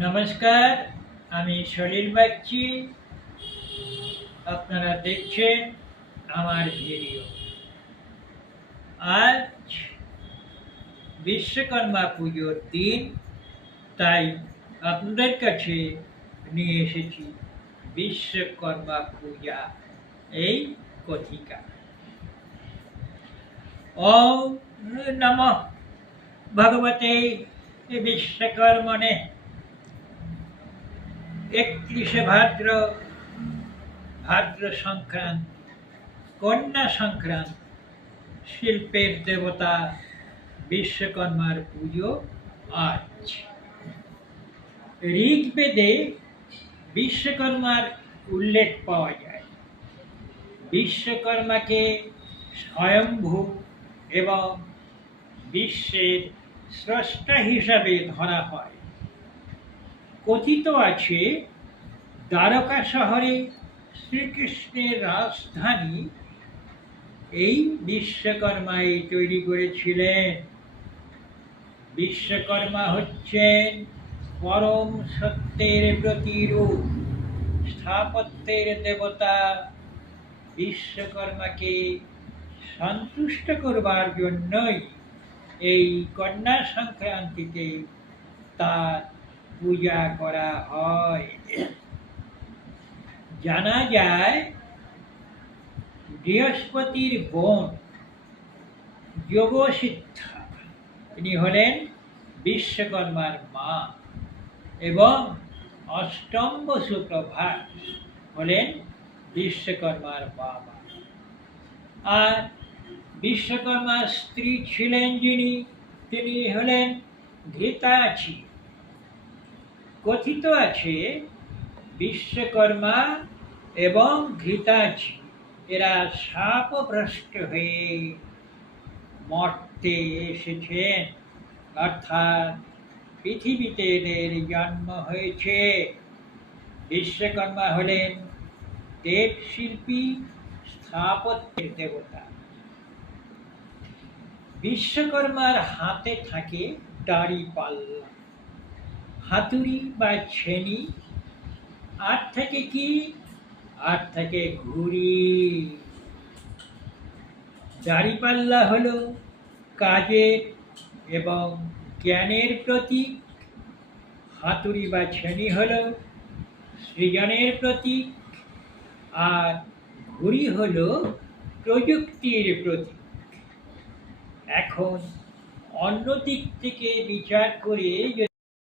নমস্কার, আমি সলিল বাগচি। আপনারা দেখছেন আমার ভিডিও। আজ বিশ্বকর্মা পুজোর দিন, তাই আপনাদের কাছে নিয়ে এসেছি বিশ্বকর্মা পূজা, এই কথিকা। ওম নমঃ। ভগবতে বিশ্বকর্মণে একত্রিশে ভাদ্র ভাদ্র সংক্রান্ত, কন্যা সংক্রান্ত, শিল্পের দেবতা, বিশ্বকর্মার পুজো আজ। ঋগ্বেদে বিশ্বকর্মার উল্লেখ পাওয়া যায়। বিশ্বকর্মাকে স্বয়ম্ভু এবং বিশ্বের স্রষ্টা হিসাবে ধরা হয়। কথিত আছে, দ্বারকা শহরে শ্রীকৃষ্ণের রাজধানী এই বিশ্বকর্মাই তৈরি করেছিলেন। বিশ্বকর্মা হচ্ছেন পরম সত্যের প্রতিরূপ, স্থাপত্যের দেবতা। বিশ্বকর্মাকে সন্তুষ্ট করবার জন্যই এই কন্যা সংক্রান্তিতে তার পূজা করা হয়। জানা যায়, বৃহস্পতির বোন যোগসিদ্ধা। তিনি হলেন বিশ্বকর্মার মা এবং অষ্টম সুপ্রভা হলেন বিশ্বকর্মার বাবা। আর বিশ্বকর্মার স্ত্রী ছিলেন যিনি, তিনি হলেন ঘৃতাচি কথিত আছে, বিশ্বকর্মা এবং ঘৃতাচি এরা শাপভ্রষ্ট হয়ে মর্তে এসেছেন। অর্থাৎ পৃথিবীতে এদের জন্ম হয়েছে। বিশ্বকর্মা হলেন দেবশিল্পী স্থাপত্যের দেবতা। বিশ্বকর্মার হাতে থাকে দাড়ি পাল্লা। হাতুড়ি বা ছেনি? আর থেকে কি? আর থেকে ঘুড়ি। দাড়িপাল্লা হল কাজের এবং জ্ঞানের প্রতীক। হাতুড়ি বা ছেনি হল সৃজনের প্রতীক। আর ঘুড়ি হলো প্রযুক্তির প্রতীক। এখন অন্য দিক থেকে বিচার করে